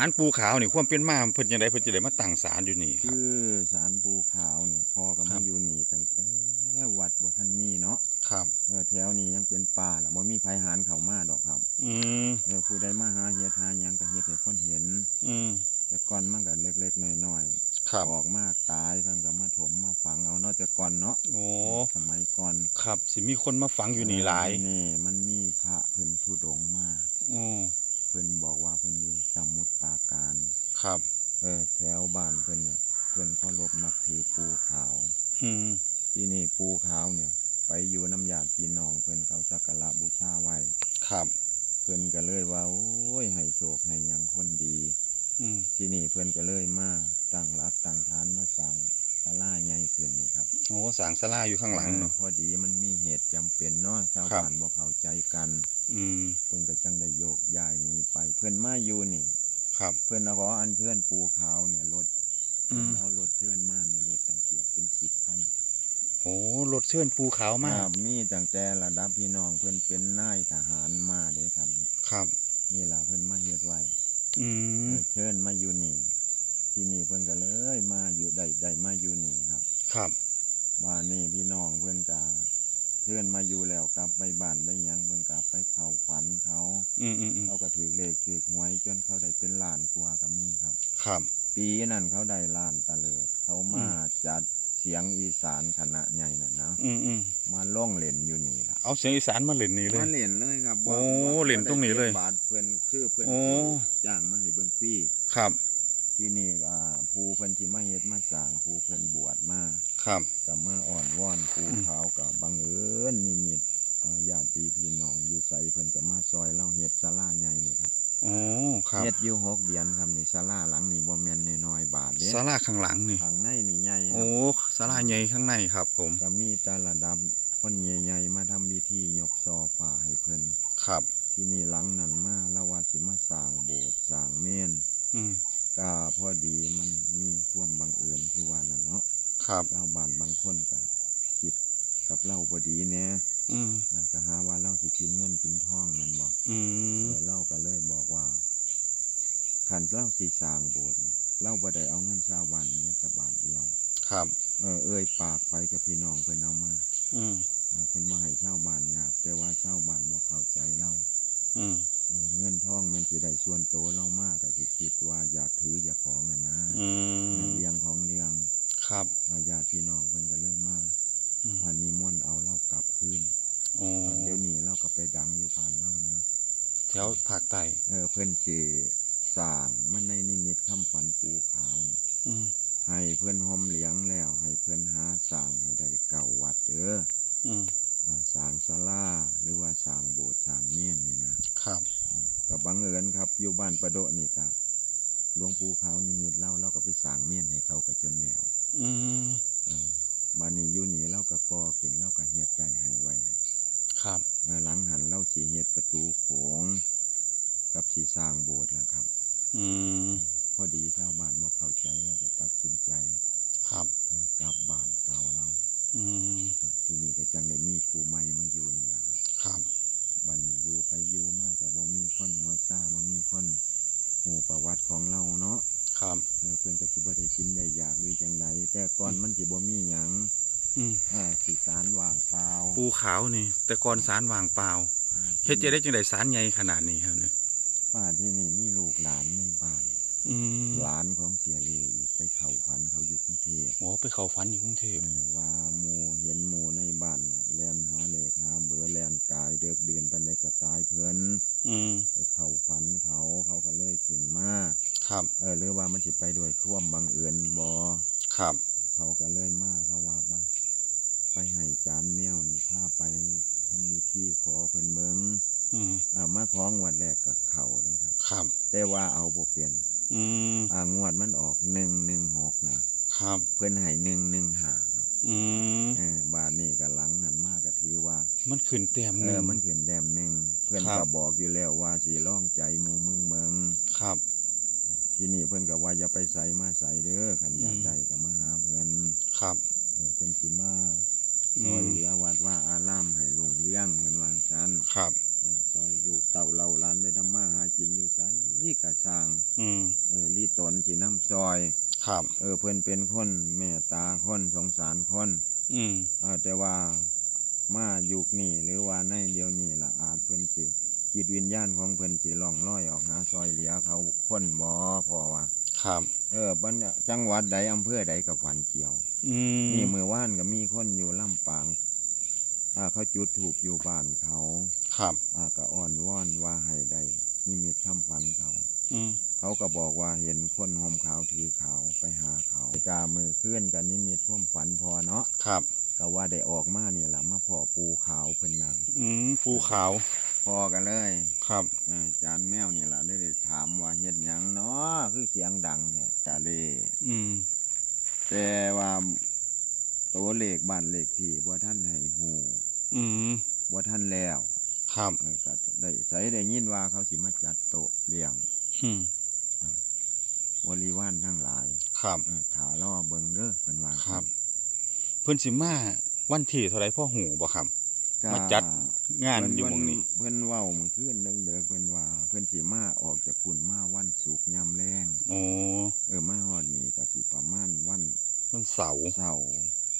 ารปูขาวนี่ความเป็นมาเพิ่นจังไดเพิ่นจะได้มาตั้งศาลอยู่นี่ครับ คือสารปูขาวนี่พ่อก็ครัมาบ อยู่นี่ตั้งแต่วัดบ่ทันมีเนาะครับ เออแถวนี้ยังเป็นป่าล่ะบ่มีไผหารเข้ามาดอกครับอืมเออผู้ใดมาหาเฮ็ดหาหยังก็เฮ็ดให้คนเห็น อืมแต่ก่อนมันก็เล็กๆน้อยครับๆออกมากตายเพิ่นก็มาถมมาฝังเอาเนาะแต่ก่อนเนาะโอ้สมัยก่อนครับสิมีคนมาฝังอยู่นี่หลายนี่มันมีพระเพิ่นทุดงค์มาโอ้เพิ่นบอกว่าเพิ่นอยู่สมุทรปราการ ครับ เออแถวบ้านเพิ่นเนี่ยเพิ่นเคารพนับถือปูขาว อืมที่นี่ปูขาวเนี่ย ไปอยู่น้ำญาติพี่น้องเพิ่นเขาสักการะบูชาไว้ครับ เพิ่นก็เลยว่า โอ้ยให้โชคให้หยังคนดี อืมที่นี่เพิ่นก็เลยมาตั้งรักตั้งฐานมาสร้าง ศาลาใหญ่ขึ้นนี่ครับโอ้สางสลาอยู่ข้างหลังเนาะออพอดีมันมีเหตุจำเป็นเนาะชาวครับ บ้านบ่เข้าใจกันอืมเพิ่นก็จังได้โยกย้ายหนี้ไป เพิ่นมาอยู่นี่ ครับ เพิ่นเอาขออัญเชิญปูขาวเนี่ยรถอืมเพิ่นเอารถเชิญมาเนี่ยรถตั้งเกียบเป็นสิบคันโอ้รถเชิญปูขาวมาครับมีตั้งแต่ระดับพี่น้องเพิ่นเป็นนายทหารมาเด้ครับ ครับ นี่ล่ะเพิ่นมาเฮ็ดไว้อืมเออเชิญมาอยู่นี่ ที่นี่เพิ่นก็เลย มาอยู่ได้ได้มาอยู่นี่ครับ ครับบ้านนี่พี่น้องเพิ่นก็เชิญมาอยู่แล้วกลับไปบ้านไปหยังเพิ่นก็ไปเข้าฝันเขาอืมอืมอืมเขาก็ถือเลขถือหวยจนเขาได้เป็นล้านกว่าก็มีครับ ครับ ปีนั้นเขาได้ล้านตะเลิด เขามาจัดเสียงอีสานคณะใหญ่น่ะนะอืมอืมมาล่องเล่นอยู่นี่ล่ะเอาเสียงอีสานมาเล่นนี่เลย มาเล่นเลยครับโอ้เล่นตรงนี้เลยบาทเพิ่นคือเพิ่นโอ้ จ้างมาให้เบิ่งฟรี ครับ ที่นี่อ่าผู้เพิ่นที่มาเฮ็ดมาสร้างผู้เพิ่นบวชมาครับก็มาอ่อนวอนผู้อืมขาวก็บังเอิญนิมิตอ่าญาติพี่น้องอยู่ไสเพิ่นก็มาซอยเล่าเฮ็ดศาลาใหญ่นี่ครับโอ้ครับเฮ็ดอยู่หกเดือนครับนี่ศาลาหลังนี่บ่แม่นน้อยๆบาทเด้ศาลาข้างหลังนี่ข้างในนี่ใหญ่ครัโอ้บศาลาใหญ่ข้างในครับ ผมก็มีแต่ระดับคนใหญ่ๆมาทำพิธียกซอฟ้าให้เพิ่นครับ ที่นี่หลังนั้นมาแล้วว่าสิมาสร้างโบสถ์สร้างเมน อืม ก็พอดีมันมีความบังเอิญคือว่านั่นเนาะครับชาวบ้านบางคนก็คิดกับเราบ่ดีแหน่อืมอ่าก็หาว่าเราสิกินเงินกินทองนั่นบ่อืมเออเราก็เลยบอกว่าคันเราสิสร้างโบสถ์เนี่ยเราบ่ได้เอาเงินชาวบ้านนี้แต่บาทเดียว ครับ เออเอ่ยปากไปกับพี่น้องเพิ่นเอามาอืมอ่าเพิ่นมาให้ชาวบ้านยากแต่ว่าชาวบ้านบ่เข้าใจเราอืม เออเงินทองมันสิได้ส่วนโตเรามากก็สิคิดว่าอยากถืออยากของอะนะอืมเลี้ยงของเลี้ยงครับเอาญาติพี่น้องเพิ่นก็เลยมาอืมพันนิมนต์เอาเรากลับคืนโอ้เดี๋ยวนี้เราก็ไปดังอยู่ผ่านเล่านะแถวภาคใต้เออเพิ่นสิสร้างมันในนิมิตคำฝันปูขาวนี่อืมให้เพิ่นห่มเหลียงแล้ว ให้เพิ่นหาสร้างให้ได้เก่าวัดเด้ออืมอ่าสร้างศาลาหรือว่าสร้างโบสถ์สร้างเมนนี่นะครับ ก็บั งเอิญครับ อยู่บ้านประโดะนี่ก็หลวงปู่ขาวนิมิตเล่าเราก็ไปสร้างเมนให้เขาก็จนแล้วอืมเออบัดนี้อยู่นี่เราก็ก่อขึ้นเราก็เฮ็ดได้ให้ไว้ครับ เออหลังหันเราสีเฮ็ดประตูโขงกับสีสร้างโบสถ์แล้วครับ อืมพอดีชาวบ้านบ่เข้าใจเราก็ตัดสินใจครับ เออกลับบ้านเก่าเราอืมที่นี่ก็จังได้มีผู้ใหม่มาอยู่นี่แหละครับ ครับ บัดนี้อยู่ไปอยู่มากก็บ่มีคนหัวซ่าบ่มีคนหูประวัติของเราเนาะครับเออเพิ่นก็สิบ่ได้กินได้อยากหรือจังไดแต่ก่อนมันสิบ่มีหยังอืมอ่าสิสารว่างเปล่าปูขาวนี่ แต่ก่อนสารว่างเปล่าอ่าเฮ็ดจะได้จังไดสารใหญ่ขนาดนี้ครับเนี่ยป้าที่นี่มีลูกหลานในบ้านอืมหลานของเสียเลอีกไปเข้าฝันเขาอยู่กรุงเทพโอ้ไปเข้าฝันอยู่กรุงเทพเออว่าหมูเห็น เดือกเดือนปันไดกกายเพิ่นอืมไปเข้าฝันเขาเขาก็เลยขึ้นมาครับ เออหรือว่ามันสิไปด้วยความบังเอิญบอครับ เขาก็เลยมาเขาว่ามาไปให้จานแมวนี่พาไปทำมีที่ขอเพิ่นเบิงอืมอ่ามาของวดแรกกับเขาเลยครับ ครับ แต่ว่าเอาบ่เปลี่ยนอืมอ่างวดมันออกหนึ่งหนึ่งหกนะครับ เพิ่นให้หนึ่งหนึ่งหาครับ อืมเออบาทนี่กับหลัง มันขึ้นแต้มหเอนึ่ง อมันขึ้นแดมหนึ่งเพื่อนครัก็บ บอกอยู่แล้วว่าสิร้องใจหมูมึงเบิงครับที่นี่เพื่อนก็ว่าอย่าไปใส่มาใส่เด้อขันอยากอืมได้ก็มาหาเพื่อนครับเออเพื่อนสิมาอืซอยมเหลือวัดว่าอารามให้ลุงเลี้ยงเพื่อนวางชันครับ เออซอยลูกเต่าเราหลานไปทำมาหากินอยู่ไสกะสร้างอืมเออลีตนสิน้ำซอย ครับ เออเพิ่นเป็นคนเมตตาคนสงสารคนอืม เออแต่ว่า มายุคนี้หรือว่าในเดียวนี้ล่ะอาจเพิ่นสิจิตวิญญาณของเพิ่นสิล่องลอยออกหาซอยเหลียเขาคนบ่พอว่า ครับ เออบันจังหวัดใดอำเภอใดกับฝันเกี่ยวอืมนี่มือว่านก็มีคนอยู่ลำปางอ่าเขาจุดถูกอยู่บ้านเขาครับ อ่าก็อ้อนวอนว่าให้ได้นิมิตคำฝันเขา อืมเขาก็บอกว่าเห็นคนห่มขาวถือขาวไปหาเขากามือเคลื่อนกันนิมิตความฝันพอเนาะครับ ก็ว่าได้ออกมานี่แหละมาพอปูขาวเพิ่นนางอืมภูขาว พอกันเลยครับเออจานแมวนี่แหละได้ได้ถามว่าเฮ็ดหยังเนาะคือเสียงดังเนี่ยจาเล่อืมแต่ว่าตัวเลขบ้านเลขที่ว่าท่านให้หูอืมว่าท่านแล้วครับเออก็ได้ใส่ได้ยินว่าเขาสิมาจัดโต๊ะเลี้ยงอืมบริวารทั้งหลายครับเออถาล่อเบิงเด้อเป็นว่าครับ เพิ่นสิมาวันที่เท่าไรพ่อหูบ่ครับก็มาจัดงานอยู่หมองนี้ เพิ่นเว้าเมื่อคืนเด้อเด้อเพิ่นว่า เพิ่นสิมาออกจากพุ่นมาวันศุกร์ยามแรงโอ้เออมาฮอดนี่ก็สิประมาณวันวันเสาร์เสาร์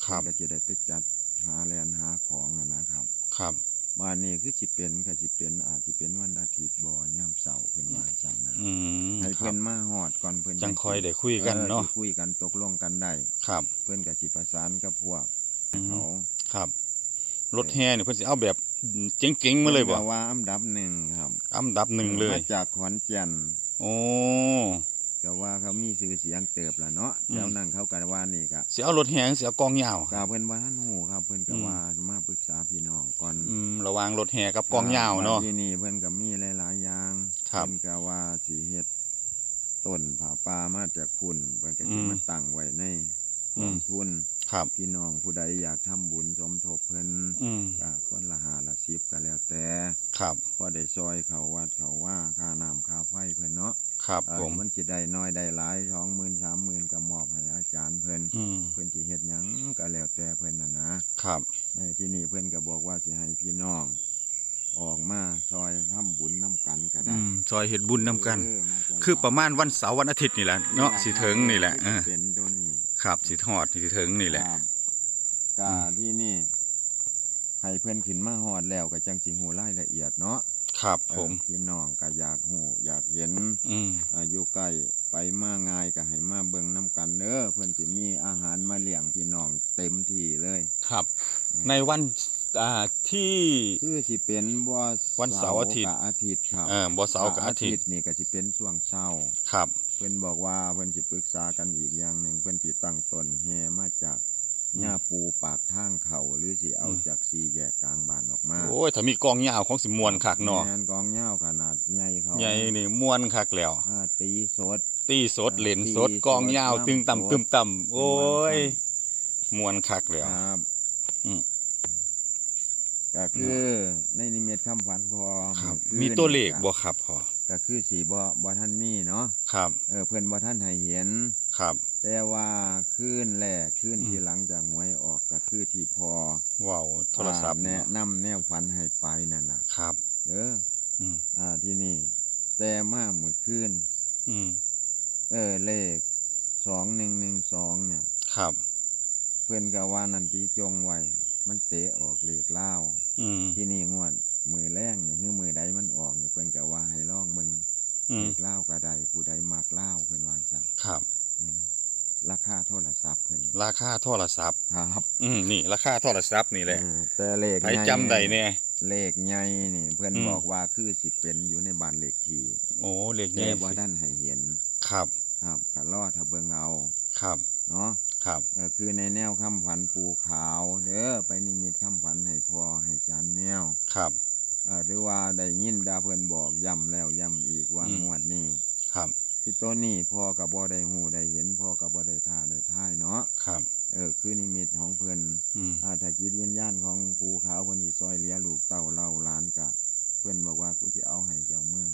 ครับเพิ่นก็จะได้ไปจัดหาแลนหาของอะนะครับ ครับ บ้านนี้คือสิเป็นก็สิเป็น อาจสิเป็นวันอาทิตย์บ่ยามเสาร์เพิ่นว่าจังนะอืมให้ครัเพิ่บนมาฮอดก่อนเพิ่นจังคอยได้คุยกันเนาะออสิคุยกันตกลงกันได้ครับ เพิ่นก็สิประสานกับพวกอืมเขาครับรถแห่นี่เพิ่นสิเอาแบบเจ๋งๆมาเลยบ่พิ่นก็ว่าอันดับหนึ่งครับอันดับหนึ่งเลยมาจากขอนแก่นโอ้ ก็ว่าเขามีชื่อเสียงเติบล่ะเนาะอืมแล้วนั่นเขาก็ว่านี่ก็สิเอารถแห่สิเอากองยาวกาเพิ่นว่าท่านฮู้ครับเพิ่นก็อืม ว่ามาปรึกษาพี่น้องก่อนอืมระหวางรถแห่กับกองยาวเนาะ ที่นี่เพิ่นก็มีหลายๆอย่างครับเพิ่นก็ว่าสิเฮ็ดต้นผาป่ามาจากพุ่นเพิ่นก็สิอืมมาตั้งไว้ในอืกมองทุนครับ พี่น้องผู้ใดอยากทำบุญสมทบเพิ่นอืมก็คนละหาละสิบก็แล้วแต่ ครับ พอได้ซอยเขาวัดเขาว่าค่าน้ำค่าไฟเพิ่นเนาะ ครับเอ่อผมมันสิได้น้อยได้หลายสองหมื่นสามหมื่นก็มอบให้อาจารย์เพิ่นอืมเพิ่นสิเฮ็ดหยังก็แล้วแต่เพิ่นน่ะนะครับ ในที่นี่เพิ่นก็บอกว่าสิให้พี่น้อง ออกมาซอยทำบุญน้ำกันก็อืได้มซอยเฮ็ดบุญนํกันเออมาซยคือประมาณวันเสาร์วันอาทิตย์นี่แหละเนาะสิถึงนี่แหละเออเป็นตัวนี้ ครับสิทอดสิถึงนี่แหละ ครับก็ที่นี่ให้เพิ่นขึ้นมาฮอดแล้วก็จังสิฮู้รายละเอียดเนาะ ครับเออผมพี่น้องก็อยากฮู้อยากเห็นอืมอายุใกล้ไปมาง่ายก็ให้มาเบิ่งน้ำกันเด้อเพิ่นสิมีอาหารมาเลี้ยงพี่น้องเต็มที่เลยครับ ในวันอ่าที่ คือสิเป็นบ่วันเสาร์อาทิตย์ กับอาทิตย์ครับเออบ่เสาร์กับอาทิตย์นี่ก็สิเป็นช่วงเช้า ครับ เพิ่นบอกว่าเพิ่นสิปรึกษากันอีกอย่างหนึ่งเพิ่นสิตั้งต้นแฮมาจากอืม หญ้าปูปากทางเขาหรือสิเอาอืมจากสี่แยกกลางบ้านออกมาโอ้ยถ้ามีกองยาวของสิมวนคักเนาะแม่นกองเหย้าขนาดใหญ่เขาใหญ่นี่มวนคักแล้วอ่าตีสด ตีสดเล่นสดตีสดกองยาวน้ำตึงต่ำตึมต่ำโอ้ยม่มวนคักแล้ว ครับอืมก็คือในนิมิตคำฝันพอครับอมีตัวเลขบ่ครับพ่อก็คือสีบ่บ่ท่านมีเนาะครับ เออเพิ่นบ่ท่านให้เห็น ครับ แต่ว่าคืนแรกคืนอืมที่หลังจากหวยออกก็คือที่พอว้าวโทรศัพท์อ่าแนะเนาะนำแนวฝันให้ไปนั่นน่ะครับเด้ออืมอ่าที่นี่ แต่มามื้อคืนอืมเออเลข2112เนี่ย ครับ เพิ่นก็ว่านั่นที่จงไว้มันเตะออกเลขลาวอืมที่นี่งวดมือแรงนี่คือมือใดมันออกนี่เพิ่นก็ว่าให้ลองเบิ่งอืเลมขลาวก็ได้ผู้ใดมักลาวเพิ่นว่าจังครับอืม ราคาโทรศัพท์เพิ่นราคาโทรศัพท์ครับ อืมนี่ราคาโทรศัพท์นี่แหละเออแต่เลขใครจำได้แน่เลขใหญ่นี่เพิ่นอืมบอกว่าคือสิเป็นอยู่ในบ้านเลขที่โอ้เลขแต่แน่บ่สิท่านให้เห็นครับ ครับก็รอถ้าเบิ่งเอาครับเนาะครับเออคือในแนวคำฝันปูขาวเด้อไปนิมิตคำฝันให้พ่อให้จานแมวครับเอ่อหรือว่าได้ยินดาเพิ่นบอกย้ำแล้วย้ำอีกว่าอืมงวดนี้ครับ ที่ตัวนี้พ่อกับบ่ได้หูได้เห็นพ่อกับบ่ได้ท่าได้ท่ายเนาะครับ เออ คือนิมิตของเพิ่นอืมอาถ้าจิตวิญญาณของปู่ขาวเพิ่นสิซอยเหลียลูกเต้าเล่าหลานกะ เพิ่นบอกว่ากูสิเอาให้เจ้ามือ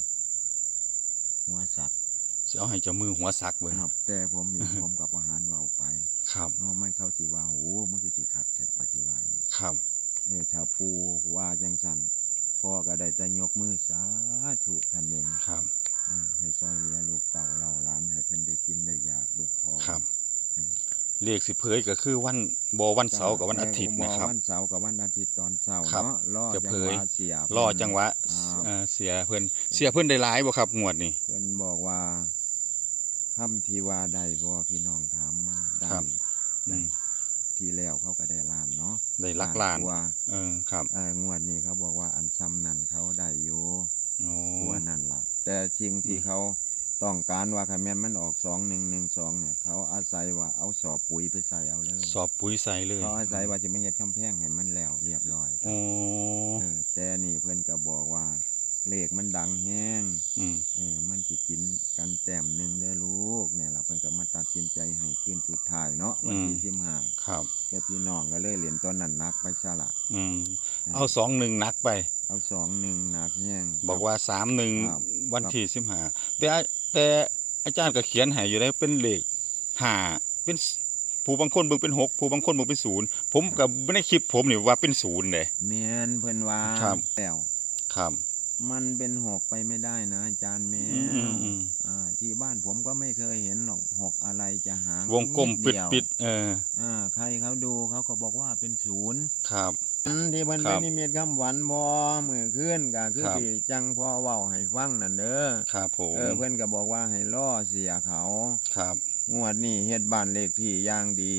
หัวสัตว์สิเอาให้เจ้ามือหัวสักเบิ่งครับ แต่ผมมีผมกับอาหารเว้าไป ครับเนาะมันเขาสิว่าโอ้มันคือสิคักแท้ว่าสิว่าอยู่ครับ เออถ้าปู่ว่าจังซั่นพ่อก็ได้แต่ยกมือสาธุคันเองครับอืม ให้ซอยเหลือลูกเต่าเราหล้านให้เพิ่นได้กินได้อยากเบิกพอครับอืมเลขสิเผยก็คือวันบ่วันเสาร์กับวันอาทิตย์เออนะครับ วันเสาร์กับวันอาทิตย์ตอนเช้าครับเนาะรอจะจัเผงหยวะเสียรอจังหวะครับเอ่อเสียเพิ่นเสียเพิ่นได้หลายบ่ครับงวดนี้เพิ่นบอกว่าคำที่ว่าได้บ่พี่น้องถามมาได้ครับอืได้มที่แล้วเขาก็ได้ล้านเนาะได้หลักล้านกว่าเออครับเอองวดนี้เขาบอกว่าอันซ้ำนั่นเขาได้อยู่โอ้กว่านั่นล่ะ แต่สิ่งที่เขาต้องการว่าคะแนนมันออกสองหนึ่งหนึ่งสองเนี่ย เขาอาศัยว่าเอาสอบปุ๋ยไปใส่เอาเลยสอบปุ๋ยใส่เลยเขาอาศัยว่าจะไม่เฮ็ดคำแพงให้มันแล้วเรียบร้อยโอ้เออแต่นี่เพื่อนก็บอกว่า เลขมันดังแห้งอืมเออมันสิกินกันแต้มหนึ่งได้อลูกเนี่ยเราเพิ่นก็มาตัดสินใจให้ขึ้นสุดท้ายเนาะวันที่สิบห้าครับ แต่พี่น้องก็เลยเหรียญต้นนั้นนักไปซะละอืม เอาสองหนึ่งนักไป เอาสองหนึ่งนักแห้ง บอกว่าสามหนึ่งครับ วันที่สิบห้าแต่อาแต่อาจารย์ก็เขียนให้อยู่ได้เป็นเลขห้าเป็นสผู้บางคนเบิ่งเป็นหกผู้บางคนเบิ่งเป็นศูนย์ผมกับไม่ได้คลิปผมนี่ว่าเป็นศูนย์เลยเมียนเพิ่นว่าครับ แล้ว ครับ มันเป็นหกไปไม่ได้นะอาจารย์แมอืมอืวมอืมอ่าที่บ้านผมก็ไม่เคยเห็นหรอกหกอะไรจะหาวงกลมปิดเยวปิดเอออ่า ใครเขาดูเขาก็บอกว่าเป็นศูนย์ครับอันที่เพิ่นครัเป็บนนิมิตคำหวันบ่มือขึ้นก็คือครับที่จังพ่อเว้าให้ฟังนั่นเด้อครับผมเออเพิ่นก็บอกว่าให้ล่อเสียเขาครับ งวดนี้เฮ็ดบ้านเลขที่อย่างดี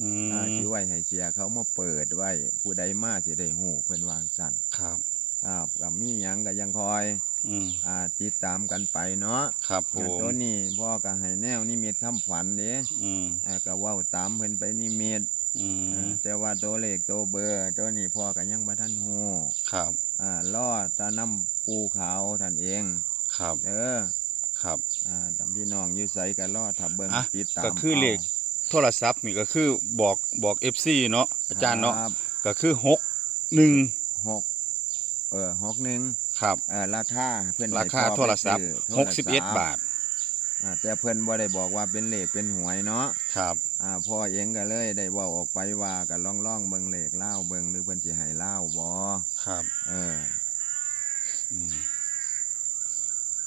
อือ่ามสิไว้ให้เสียเขามาเปิดไว้ผู้ใดมาสิได้ฮู้เพิ่นวางสั่นครับ ครับก็มีหยังก็ยังคอยอืมอ่าติดตามกันไปเนาะครับผอย่างมตัวนี้พ่อก็ให้แนวนิมิตคำฝันเด้อืมอ่าก็เว้าตามเพิ่นไปนิมิตอือ่ามแต่ว่าตัวเลขตัวเบอร์ ตัวนี้พ่อก็ยังบ่ทันฮู้ครับอ่ารอตาน้ำปูขาวท่านเองครับเด้อครับ อ่าทำพี่น้องอยู่ไสก็รอถ้าเบิ่งอะติดตามก็คือเลข โทรศัพท์นี่ก็คือบอกบอก FC เนาะอาจารย์เนาะครับก็คือหกหนึ่งหก เออหกหนึ่งครับเออราคาเพื่อนราคาให้พ่อโทรศัพท์ไปซื้หกสิบเอ็ดบาทอ่าแต่เพื่อนบ่ได้บอกว่าเป็นเลขเป็นหวยเนาะครับอ่าพ่อเองก็เลยได้เว่าออกไปว่าก็ล่องล่องๆเบิ่งเลขเล่าเบิ่งหรือเพิ่นสิให้เล่าบ่ครับ เอออืม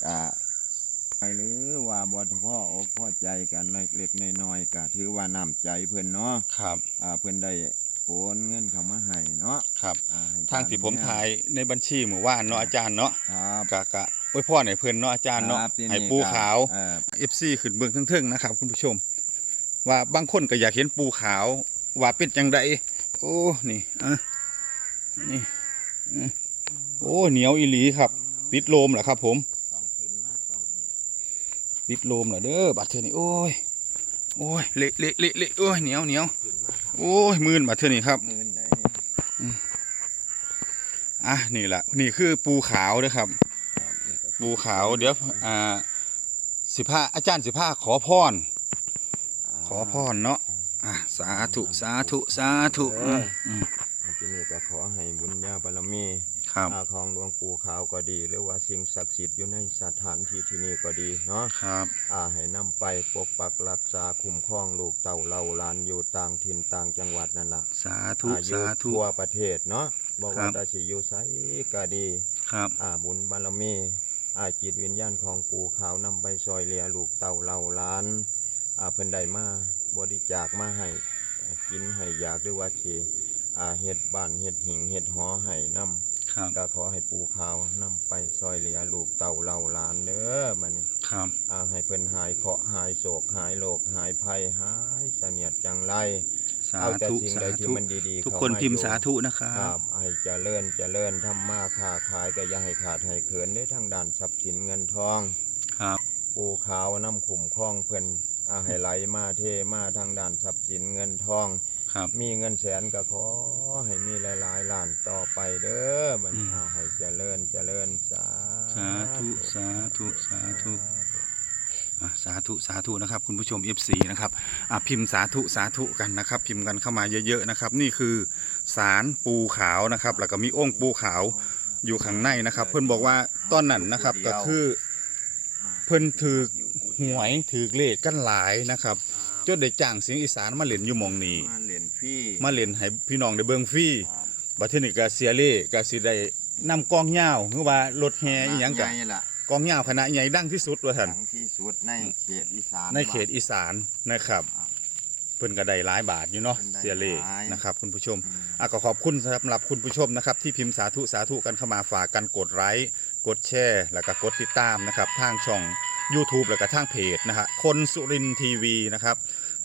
ก็ไปหรือว่าบ่พ่ออกพ่อใจกันเล็กๆน้อยๆก็ถือว่าน้ำใจเพิ่นเนาะครับอ่าเพิ่นได้ โอนเงินเข้ามาให้เนาะครับอ่ให้ทางที่ผมแถ่ายในบัญชีหมู่ว่านเนาะอาจารย์เนาะครับกะกะไว้พ่อให้เพิ่นเนาะอาจารย์เนาะครับที่ให้ปูขาวเออ FC ขึ้นเบื้องเทิงๆนะครับคุณผู้ชม ว่าบางคนก็อยากเห็นปูขาว ว่าเป็นจังไดโอ้นี่อะนี่อะโอ้เหนียวอีหลีครับปิดโลมเหรอครับ ผมปิดโลมเหรอเด้อบัดเทอนี่โอ้ยโอ้ยเละเละเละเละโอ้ยเหนียวเหนียว โอ้ยมืนบัดเทอนี่ครับเงินไหนอะนี่แหละนี่คือปูขาวเด้อครับครับนี่ก็ปูขาวเดี๋ยวอ่าสิพาอาจารย์สิพาขอพร ขอพรเนาะอะสาธุสาธุสาธุอืมอืมที่นี่ก็ขอให้บุญญาบารมี ครับอาของหลวงปู่ขาวก็ดี หรือว่าสิ่งศักดิ์สิทธิ์อยู่ในสถานที่ที่นี่ก็ดีเนาะครับอาให้นำไปปกปักรักษาคุ้มครองลูกเต่าเราหลานอยู่ต่างถิ่นต่างจังหวัดนั่นล่ะสาธุอายุสาธุ ทั่วประเทศเนาะบอกว่าครับตาสิอยู่ไสก็ดี ครับ อาบุญบารมีอาจิตวิญญาณของปู่ขาวนำไปซอยเหลียลูกเต่าเราหลานอาเพิ่นได้มาบริจาคมาให้อ่ากินให้อยากหรือว่าสิอาเฮ็ดบ้านเฮ็ดหิงเฮ็ดหอให้นำ ครับ ก็ขอให้ปู่ขาวนำไปซอยเหลียลูกเต่าเราหลานเด้อบัดนี้ครับอาให้เพิ่นหายเคราะห์หายโศกหายโรคหายภัยหายเสนียดจังไรสาเอาแต่ธุสิ่งสาใดที่ธุมันดีๆทุกเข้คนมาพิมพ์อยู่สาธุนะครัครับ บให้เจริญเจริญทำมาค้าขายก็อย่าให้ขาดให้เขินในทางด้านทรัพย์สินเงินทอง ครับ ปูขาวน้ำขุมคล้องเพิ่นอาให้ไหลมาเทมาทางด้านทรัพย์สินเงินทอง ครับมีเงินแสนก็ขอให้มีหลายๆล้านต่อไปเด้อบัดนี้อืมเอาให้เจริญเจริญสาสาธุสาธุสาธุอะสาธุสาธุนะครับ คุณผู้ชม FC นะครับอะพิมพ์สาธุสาธุกันนะครับ พิมพ์กันเข้ามาเยอะๆนะครับ นี่คือสารปูขาวนะครับ แล้วก็มีองค์ปูขาวอยู่ข้างในนะครับ เพื่อนบอกว่าตอนนั้นนะครับก็คือเพื่อนถือหวยถือเลขกันหลายนะครับจนได้จ้างเสียงอีสานมาเล่นอยู่หมองนี้ มาเหรี ยญฟรี่มาเล่นให้พี่น้องได้เบิ่งฟรีครับบัดเทอนี้ก็เสียเล่ก็สิได้นำกองยาวหรือว่ารถแห่อีหยังกะใญ่ล่ะกองยาวคณะใหญ่ดังที่สุดว่าท่านดังที่สุดในเขตอีสานในเขตอีสานนะครับครับเพิ่นก็ได้หลายบาทอยู่เนาะเพิ่นได้เสียเล่หลายนะครับ คุณผู้ชมอืมอะก็ขอบคุณสำหรับคุณผู้ชมนะครับ ที่พิมพ์สาธุสาธุกันเข้ามาฝากกันกดไลค์กดแชร์แล้วก็กดติดตามนะครับทางช่อง YouTube แล้วก็ทางเพจนะฮะคนสุรินทีวีนะครับ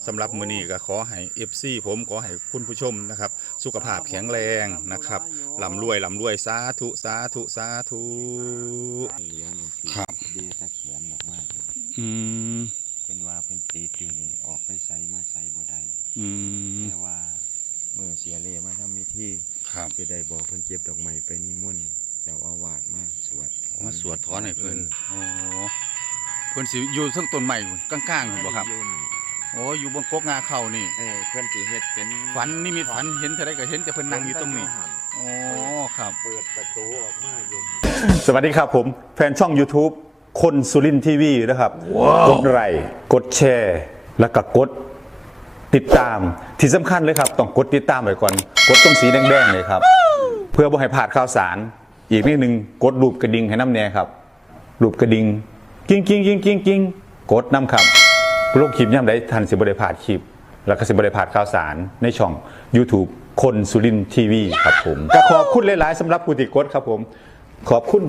สำหรับมื้อนี้ก็ขอให้ FC ผมขอให้คุณผู้ชมนะครับ สุขภาพแข็งแรงนะครับลำรวยลำรวยสาธุสาธุสาธุเหลี้ยงอย่างที่ครับ เดตะเขียนออกมาอยู่อืมเป็นว่าเพิ่นติดอยู่นี่ออกไปไสมาไสบ่ได้อืมแต่ว่าเมื่อเสียเล่มาทำพิธีครับจะได้บอกเพิ่นเจ็บดอกไม้ไปนิมนต์เจ้าอาวาสมาสวดถอนมาสวดถอนให้เพิ่นออโอ้เพิ่นสิอยู่เทั้งต้นไม้พุ่นกลางๆพุ่นบ่ครับ อยู่นี่ โอ้อยู่บนกกงาเข้านี่ เออเพิ่นสิเฮ็ดเป็นฝันนิมิตฝันเห็นเท่าไรก็เห็นแต่เพิ่นนั่งอยู่ตรงนี้โอ้ครับ เปิดประตูออกมาอยู่สวัสดีครับผมแฟนช่อง YouTube คนสุรินทีวีนะครับกดไลค์กดแชร์ แล้วก็กดติดตามที่สำคัญเลยครับ ต้องกดติดตามไว้ก่อน กดตรงสีแดงๆเลยครับ เพื่อบ่ให้พลาดข่าวสาร อีกนิดนึงกดรูปกระดิ่งให้น้ำแน่ครับรูปกระดิ่งกิ้งกิ้งกิ้งกิ้งกิ้งกดน้ำครับโลงคลิปย่ำได้ทันสิบริพาดคลิป แล้วก็สิบริพาดข่าวสารในช่อง YouTube คนสุรินทีวีครับผมก็ขอบคุณหลาย ๆสำหรับผู้ติดกดครับผม ขอบคุณ